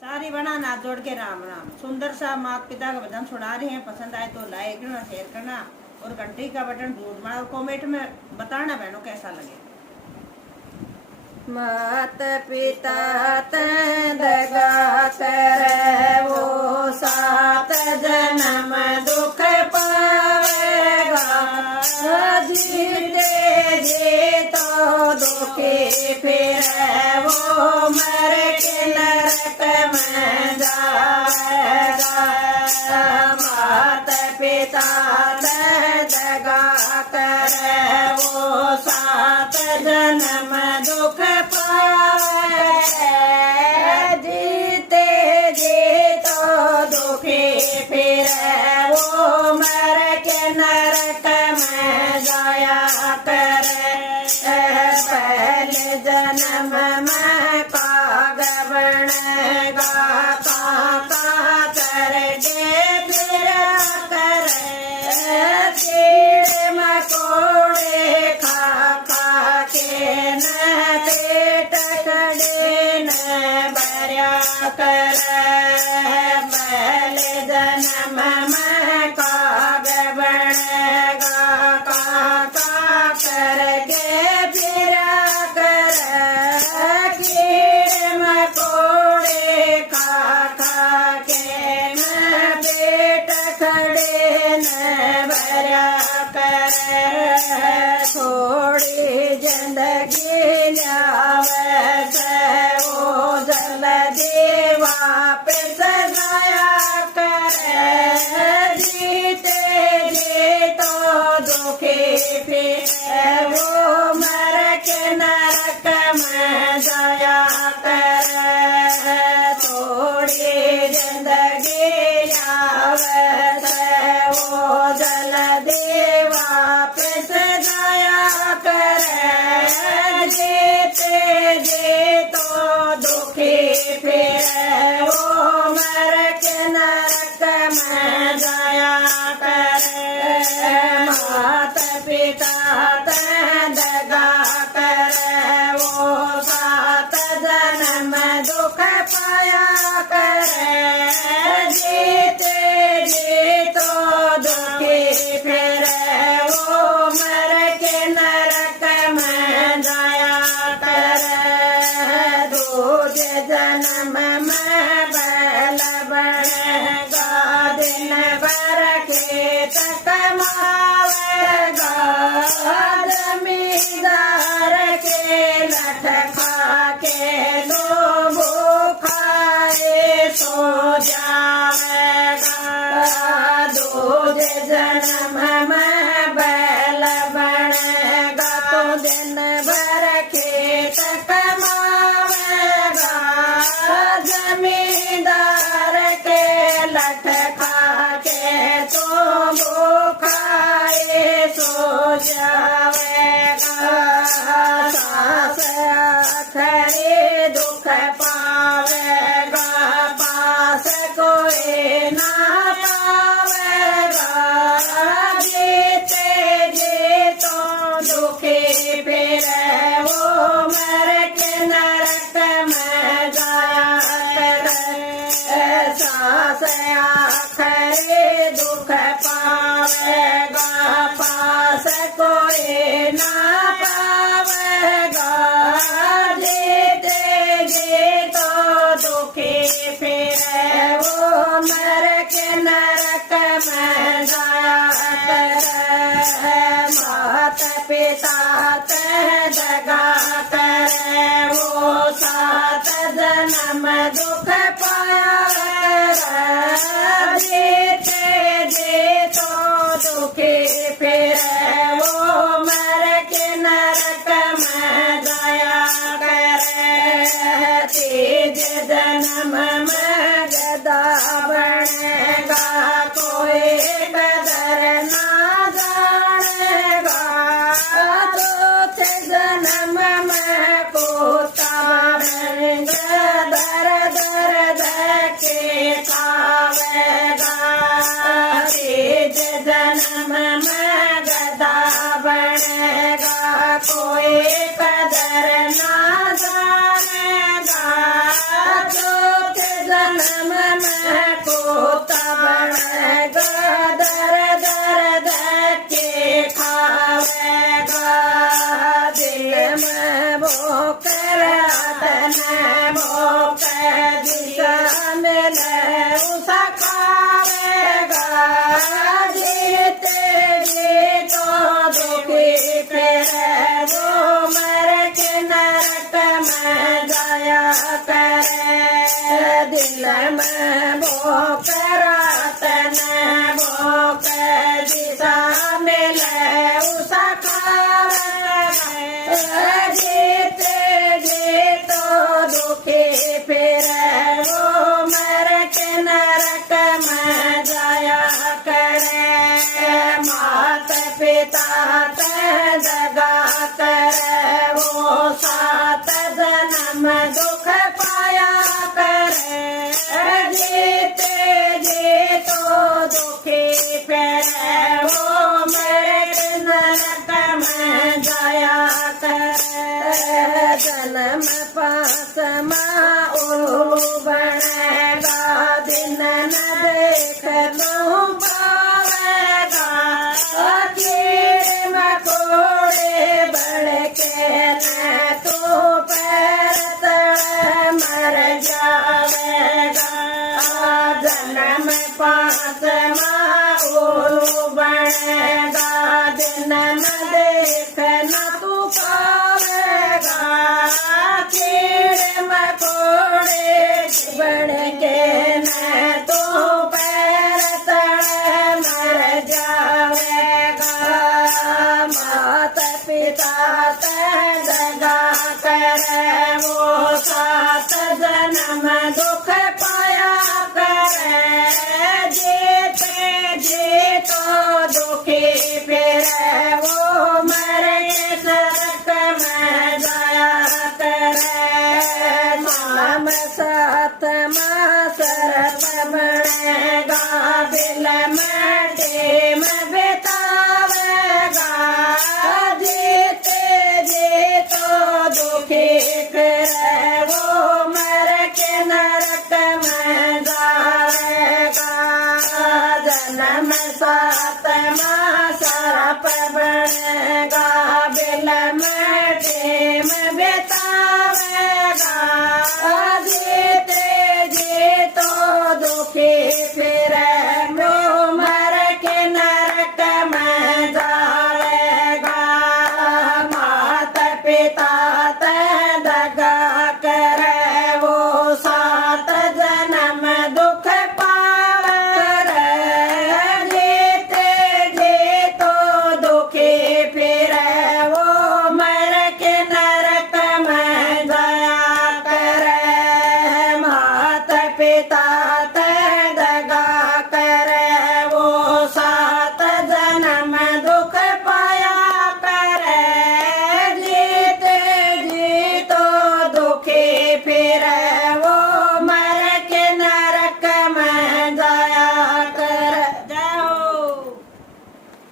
सारी बना नाथ जोड़ के राम राम। सुंदर सा माता पिता का भजन सुना रहे हैं। पसंद आए तो लाइक करना, शेयर करना और घंटी का बटन जरूर दबाना और कमेंट में बताना बहनों कैसा लगे। मात पिता दगा करे वो सात जन्म दुख पावेगा। जीते जी तो दुखी फिर वो मर के नरक में जाएगा। मात पिता दगा करे वो सात जन्म दुख पावे। जीते जी तो दुखी फिर वो मर के नरक में जाया करे। पहले जन्म में काग बनेगा, काका करके फिर करे। कीड़े मकोड़े खा खा के न पेट कड़े न भर्या करे। पहले जन्म में काग बनेगा, काका करके फिर करे। कीड़े मकोड़े खा खा के न पेट खड़े न भर्या करे। थोड़ी जिंदगी ल्यावे वो जल देवा पे सजाया करे। जीते जी तो दुखी फिर वो मर के नरक में जाया करे। थोड़ी जिंदगी ल्यावे वो जल देवा पे सजाया करे। जीते जी तो दुखी फिर वो मर के नरक में जाया करे। मात पिता दगा करे वो सात जन्म दुख पाया करे। जीते जी तो दुखी फिर वो मर के नरक में जाया करे। दूजे जन्म में बैल बनेगा, दिन भर खेत कमावेगा। जमींदार के लठ खा के दो भूखाए सो जावेगा। दूजे जन्म में बैल बनेगा तो दिन भर खेत कमावेगा। जमींदार के लठ खा के तो भूखाए सो जावेगा। सास आखरी दुख पावेगा, पास कोई ना पावेगा। जीते जी तो दुखी फिर वो मर के नरक में जाया करे। सास आखरी दुख पावेगा, पास कोई ना पावेगा। जीते जी तो दुखी फिर वो मर के नरक में जाया करे। मात पिता दगा करे वो सात जन्म दुख पाया करे। जीते जी तो दुखी फिर वो मर के नरक में जाया करे। तीज जन्म में गदा बनेगा, कोई कदर ना जानेगा। चौथे जन्म में पोता बनेगा, दर दर के खावेगा। तीज जन्म में भोकर तन भोक दिशा मिले उसा खावेगा जीते जी तो दुखी फिर वो मर के नरक में जाया करे दिल में भोकर तन भोक दिशा मिले उसा जीते जी तो दुखी फिर वो मर के नरक में जाया करे मात पिता ते दगा करे वो सात जन्म दुख पाया करे जीते जी तो दुखी फिर वो मर के नरक में जाया जन्म पास बनेगा दिन न देख लो पावेगा कीड़े मकोड़े बढ़ के न तो पैर तले मर जावेगा जन्म पास बनेगा दिन न देख न तू पावेगा कीड़े मकोड़े बढ़ के न तो पैर तले मर जावेगा मात पिता ते दगा करे वो सात जन्म दुख